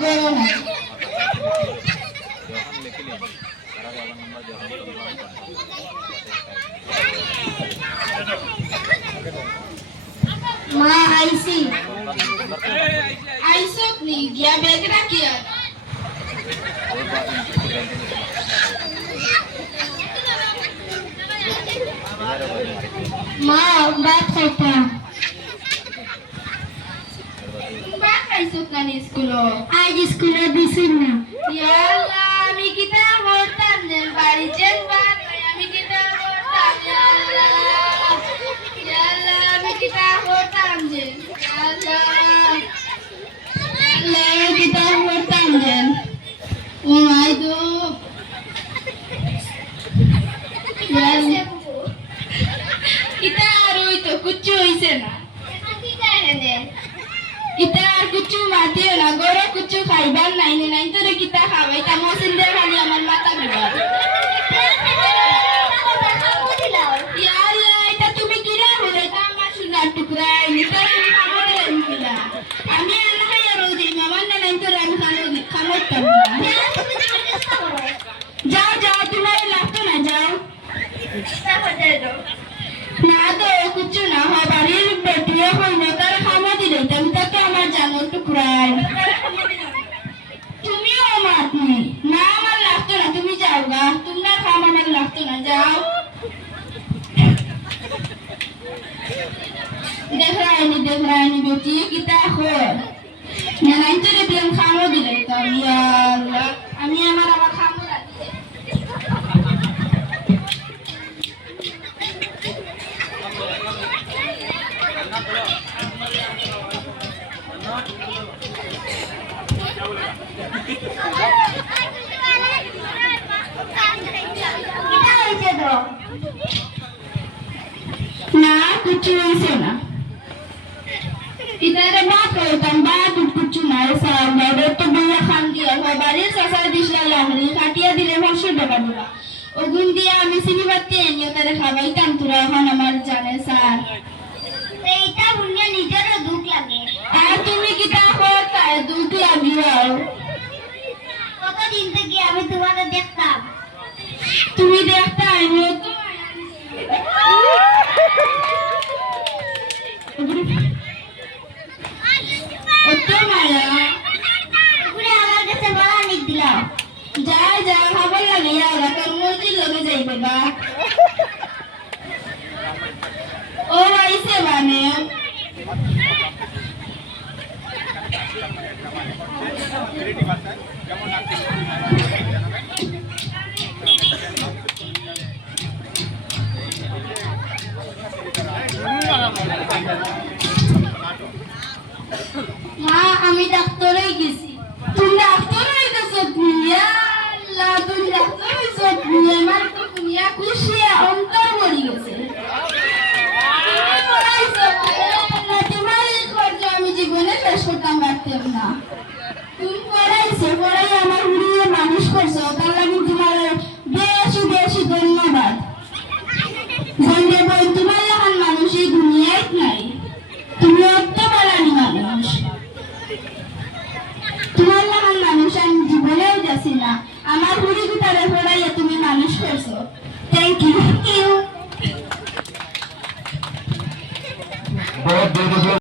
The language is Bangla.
दे रहा हूँ माँ आईसी आईसी अपनी गया बेगरा किया। माँ बाप सकता ভাত খাইছত না নি স্কুলো আজ স্কুলে দিছিল না ইয়াল্লা আমি কিতা করতাম যে বাড়িতে ভাত নাই আমি কিতা করতাম ইয়াল্লা ইয়াল্লা আমি কিতা করতাম যে ইয়াল্লা ইয়াল্লা আমি কিতা করতাম যে ও মাই দো ইতা আর কুচ্ছু মাতিও না গরো কুচ্ছু খাইবার নাই নাই তোরে কিতা খাওয়াই তা মসিন্দে খালি আমার মাথা বিবার ইয়ার এটা তুমি কিরা হলে তা আমার সোনার টুকরা নিতা খাব দিলে আমি কিলা আমি আনা খাইয়া রোজি মামার না নাই তোরে আমি খানো খামাইতাম যাও যাও তোমার লাগতো না যাও না তো কিছু না বাড়ির বেটিয়ে হই waktu najau Dehrani dehrani beti kita aku Nyanyi tuh bilang kamu di kami ya Allah. Kami marah amar kamu lagi বাদ কিছু না সামনে তো বইয়া খান দিয়া হয় বাড়ির সসার দিশলা লাহরি কাটিয়া দিলে পাঁচশো টাকা দিবা ওগুন দিয়া আমি সিনেমাতে এনিও তারে খাবাইতাম তোরা এখন আমার জানে স্যার এইটা শুনিয়া নিজেরও দুঃখ লাগে আর তুমি কি তা করতা দুধ লাগিও কতদিন থেকে আমি তোমাকে দেখতাম তুমি দেখতা আমিও তো। অত মায়া ওগুলো আমার কাছে বলা নিক দিল যা যা খাবার লাগে ইয়ারা তোর মর্জি লগে যাইবে বা ও আইছে মানে আমি হয়ে গেছি। তুমি ডাক্তার হইতেছ আল্লাহ, তুমি ডাক্তার হইছ আমার তো খুশি অন্তর মরি গেছে। আমি জীবনে শেষ করতাম না। তুমি পড়াইছো পড়াই আমার